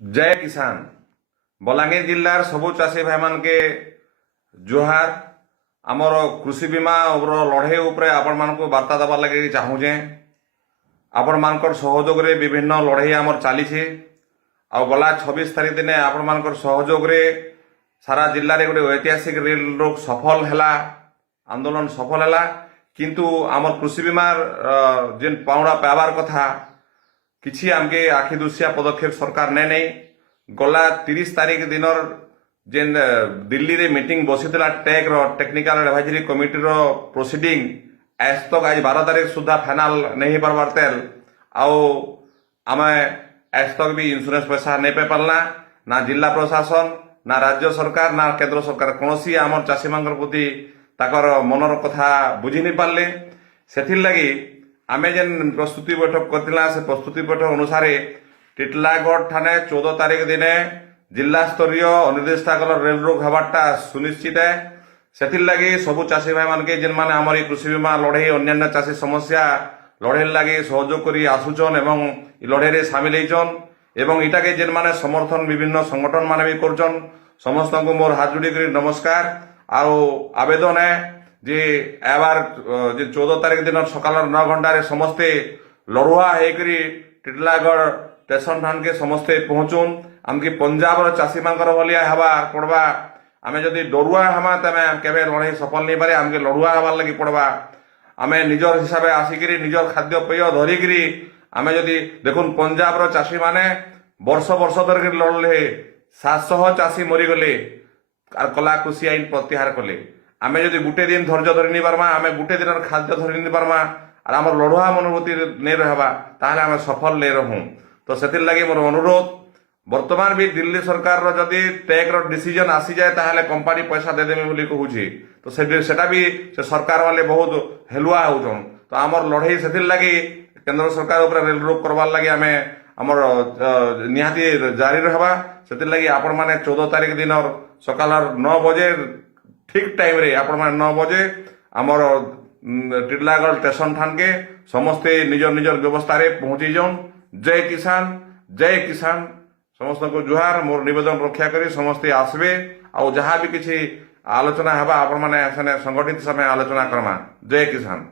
जय किसान। बलांगीर जिलार सबु चाषी भाई मान के जुहार। आमर कृषि बीमा लड़े उपरे आपण मान वार्ता देवार लगे चाहूचे। आपण मान सहयोग रे विभिन्न लड़े आमर चली गला 26 तारीख दिन आपण मान सहयोग रे सारा जिले में गोटे ऐतिहासिक रेल रोक सफल है, आंदोलन सफल है। किंतु आमर कृषि बीमार जेन पाउंडा पाइबार कथा किसी आमके आखि दुसिया पदक्षेप सरकार ने नहीं। गला 30 तारीख दिन जेन दिल्ली रे मीटिंग बसी टेक टेक्निकल एडवाइजरी कमिटी रो प्रोसीडिंग आज तक आज 12 तारीख सुधा फाइनल नहीं पार्बार तेल आम आज तक भी इंश्योरेंस पैसा नहीं पाई पारना ना जिला प्रशासन ना राज्य सरकार ना केंद्र सरकार कौन आम चाषी मान प्रति ताकर मनर कथा बुझी नहीं पारे। से लगी आमे जेन प्रस्तुति बैठक करथिला से प्रस्तुति बैठक अनुसार टिटलागढ़ ठाणे 14 तारीख दिने जिला स्तरीय अनिर्दिष्टाकाल रेल रोक हबारटा सुनिश्चित है। से लगी सबु चाषी भाई मान के जेन माने आमर कृषि बीमा लड़े अन्य चाषी समस्या लड़े लगे सहयोग कर आसुचन एवं लड़े रे सामिल होचन एवं इटा के जेन माने समर्थन विभिन्न संगठन माने भी करचन। समस्त को मोर हाथ जोड़ी कर नमस्कार। आवेदन है जे एबार जे 14 तारीख दिन सकाल 9 घंटे समस्ते लड़ुआ होकर टिटलागढ़ स्टेशन ठान के समस्ते पहुँचुन। आमके पंजाब चाषी मानकर भलिया हवा पड़वा। आमे जदि डरुआ हमा तमे केबे लड़ाई सफल नहीं पारे। आमके लड़ुआ हबार लगी पड़वा। आमे निजर हिसाब से आसिकी निजर खाद्य पेय धरिकी आमे जदि देखुन पंजाब चाषी माने वर्ष वर्ष धरिक लड़ले 700 चाषी मरीगले कला कृषि आईन प्रत्याहार कले। आमे जदि गुटे दिन धैर्य धरी नहीं पार्मा आमे गुटे दिन खाद्य धरी नहीं पार्मा और आम लड़ुआ मनोभूति नहीं रहा ताहले आमे सफल नहीं रहूँ। तो से लगे मोर अनुरोध वर्तमान भी दिल्ली सरकार जदि टैग डिसीजन आसी जाए ताहले कंपनी पैसा देदेमी बोली कहूची। तो सेटा भी से सरकार वाले बहुत हेलुआ होचन। तो आमर लड़े से लगी केंद्र सरकार ऊपर रेल रोक करवार लगे आमे आमर निहाती जारी रहा। से लगी आपण माने 14 तारीख दिन सकाल 9 बजे ठीक टाइम रे आपण माने 9 बजे आमर टिटलागढ़ स्टेशन ठान के समस्ते निजर निजर व्यवस्था रे पहुंची जाऊन। जय किसान जय किसान। समस्त को जुहार। मोर निवेदन रक्षा करी समस्ते आसबे आउ जहाँ भी किसी आलोचना हवा आपण माने संगठित समय आलोचना करमा। जय किसान।